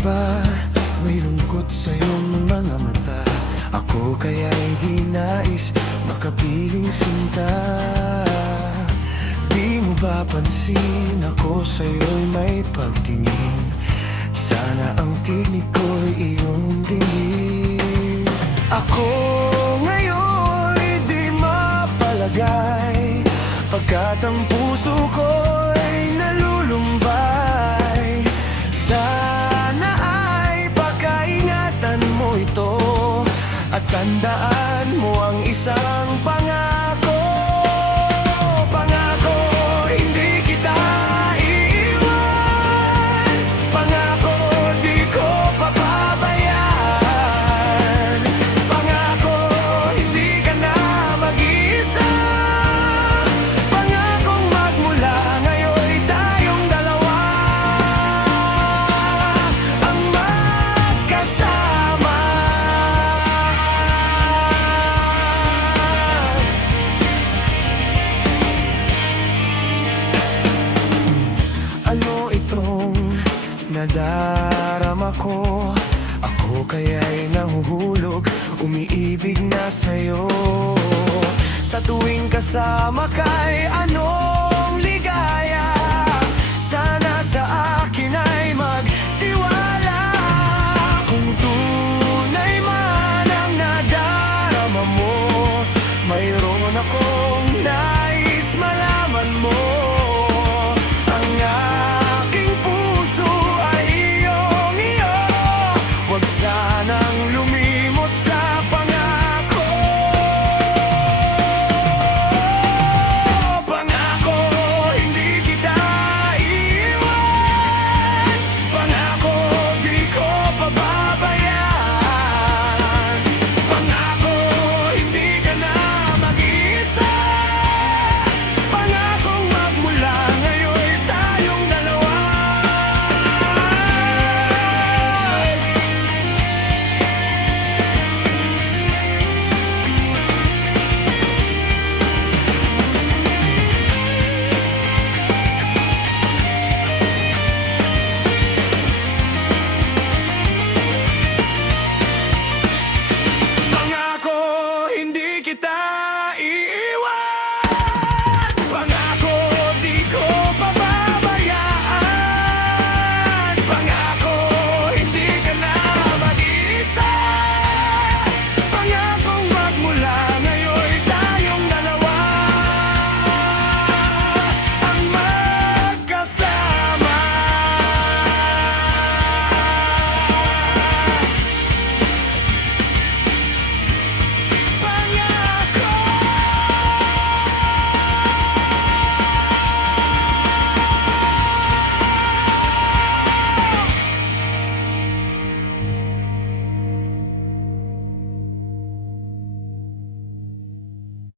ba may lungkot sa iyong mga mata? Ako kaya'y di nais makapiling sinta. Di mo ba pansin ako sa'yo'y may pagtingin? Sana ang tinig ko'y iyong dinig. Ako ngayon'y di mapalagay, pagkat ang puso ko'y nalulumbay. Sana ay pagkaingatan mo ito at tandaan mo ang isang pangako. Pangako, hindi kita iiwan. Pangako, di ko papabayaan. Pangako, hindi ka na mag-iisa. Pangakong magmula ngayon'y tayong dalawa ang magkasama. Ano itong nadarama ko? Ako kaya'y nahuhulog, umiibig na sa'yo. Sa tuwing kasama ka'y anong ligaya, sana sa akin ay mag